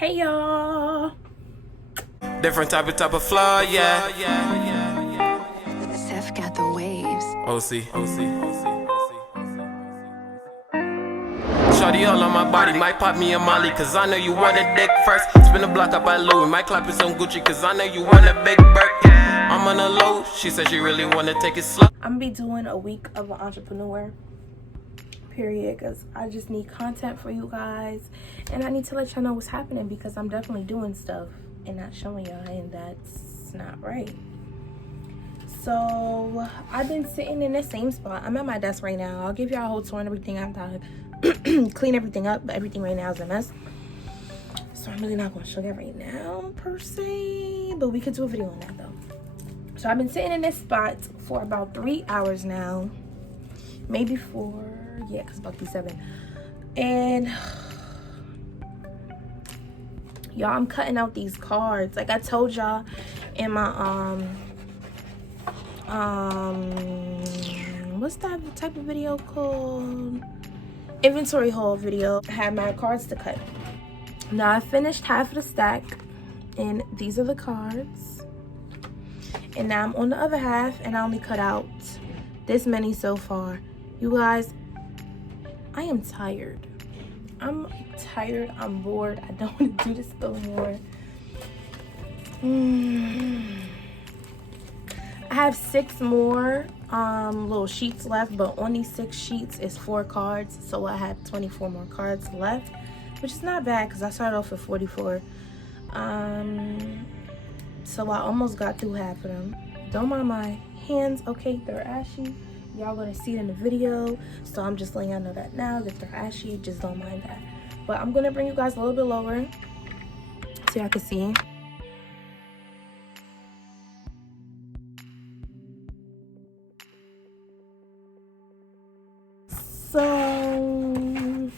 Hey y'all. Different type of flow, yeah. Seth got the waves. OC. Shorty all on my body, might pop me a molly, cause I know you want a dick first. Spin the block up at Louis, might clap it some Gucci, cause I know you want a big Birk. I'm on the low, she said she really wanna take it slow. I'm gonna be doing a week of an entrepreneur, period, because I just need content for you guys. And I need to let y'all know what's happening, because I'm definitely doing stuff and not showing y'all, and that's not right. So I've been sitting in the same spot. I'm at my desk right now. I'll give y'all a whole tour and everything. I'm tired. Clean everything up, but everything right now is a mess. So I'm really not going to show you right now per se, but we could do a video on that though. So I've been sitting in this spot for about 3 hours now, maybe 4. Yeah, because it's about to be 7. And y'all, I'm cutting out these cards. Like I told y'all in my what's that type of video called? Inventory haul video. I had my cards to cut. Now I finished half of the stack, and these are the cards. And now I'm on the other half, and I only cut out this many so far. You guys, I am tired. I'm tired. I'm bored. I don't want to do this no more. I have 6 more little sheets left, but on these 6 sheets is 4 cards, so I have 24 more cards left, which is not bad because I started off with 44. So I almost got through half of them. Don't mind my hands, okay? They're ashy. Y'all gonna see it in the video, so I'm just letting y'all know that now, that they're ashy. Just don't mind that. But I'm gonna bring you guys a little bit lower so y'all can see. So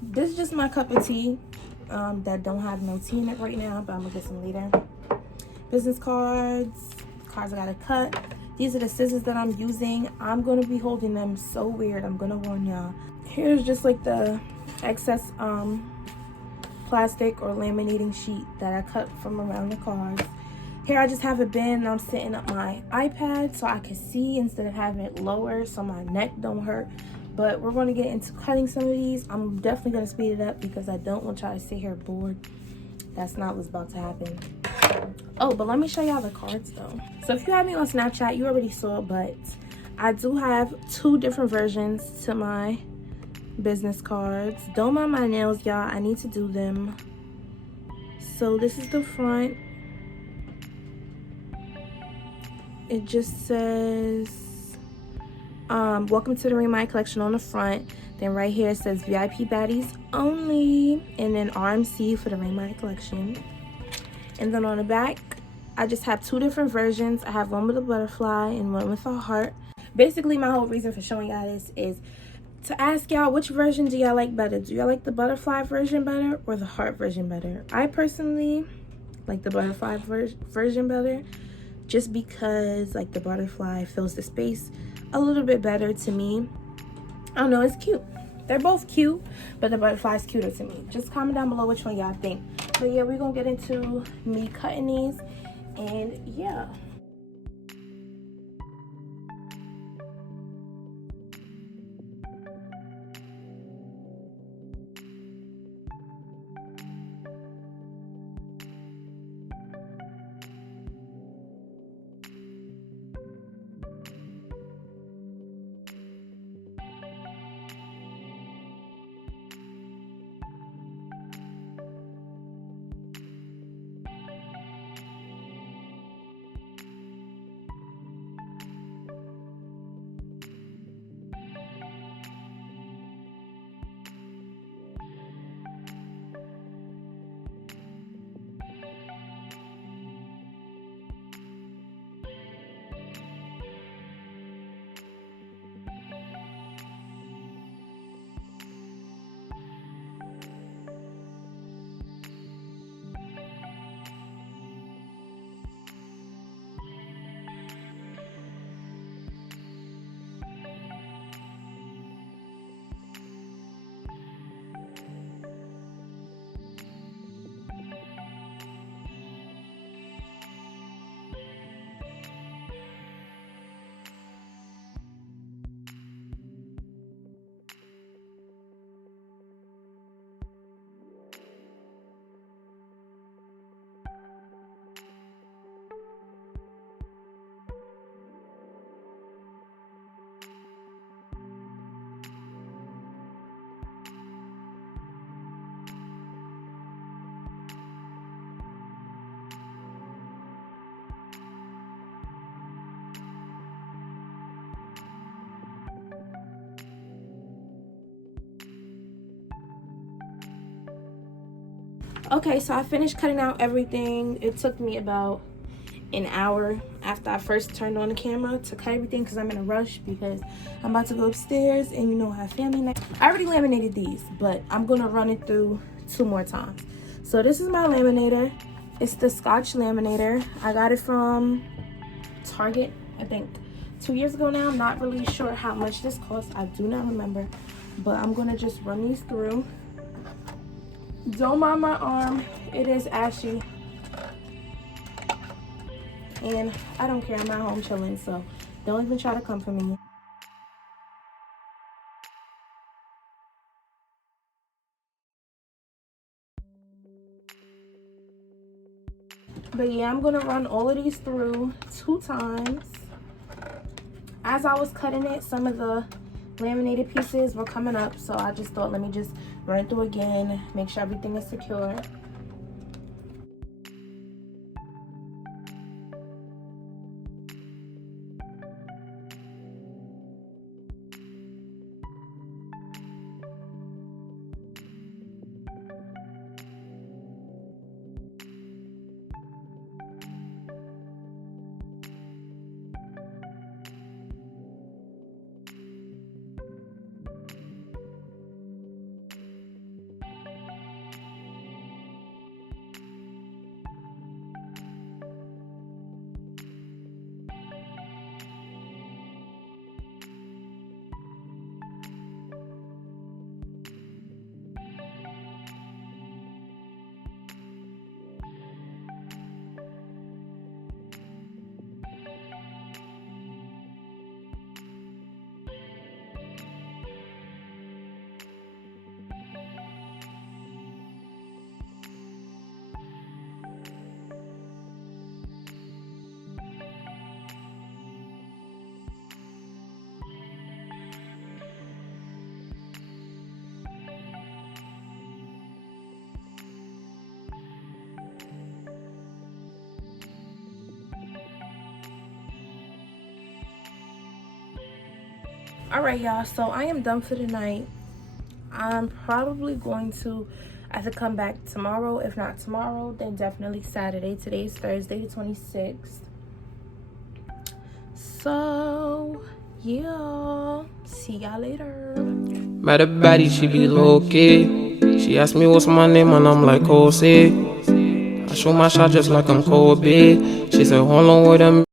this is just my cup of tea that don't have no tea in it right now, but I'm gonna get some later. Business cards I gotta cut. These are the scissors that I'm using. I'm gonna be holding them so weird, I'm gonna warn y'all. Here's just like the excess plastic or laminating sheet that I cut from around the cards. Here I just have a bin and I'm setting up my iPad so I can see instead of having it lower so my neck don't hurt. But we're going to get into cutting some of these. I'm definitely going to speed it up because I don't want y'all to sit here bored. That's not what's about to happen. Oh, but let me show y'all the cards though. So if you have me on Snapchat, you already saw it, but I do have 2 different versions to my business cards. Don't mind my nails, y'all. I need to do them. So this is the front. It just says welcome to the Ring My Collection on the front. Then right here it says VIP baddies only, and then RMC for the Ring My Collection. And then on the back I just have 2 different versions. I have one with a butterfly and one with a heart. Basically my whole reason for showing y'all this is to ask y'all, which version do y'all like better? Do y'all like the butterfly version better or the heart version better? I personally like the butterfly version better, just because like the butterfly fills the space a little bit better to me. I don't know, it's cute. They're both cute, but the butterfly is cuter to me. Just comment down below which one y'all think. But yeah, we're gonna get into me cutting these, and yeah. Okay, so I finished cutting out everything. It took me about an hour after I first turned on the camera to cut everything because I'm in a rush because I'm about to go upstairs and you know I have family night. I already laminated these, but I'm gonna run it through 2 more times. So this is my laminator. It's the Scotch laminator. I got it from Target, I think 2 years ago now. I'm not really sure how much this cost. I do not remember, but I'm gonna just run these through. Don't mind my arm, it is ashy. And I don't care, I'm at home chilling, so don't even try to come for me. But yeah, I'm gonna run all of these through 2 times. As I was cutting it, some of the laminated pieces were coming up, so I just thought, let me just run it through again, make sure everything is secure. All right, y'all, so I am done for the night. I'm probably going to either come back tomorrow. If not tomorrow, then definitely Saturday. Today's Thursday the 26th. So yeah, see y'all later. Met a baddie, she be low-key. She asked me what's my name and I'm like, Jose. I shoot my shot just like I'm Kobe. She said, hold on with him.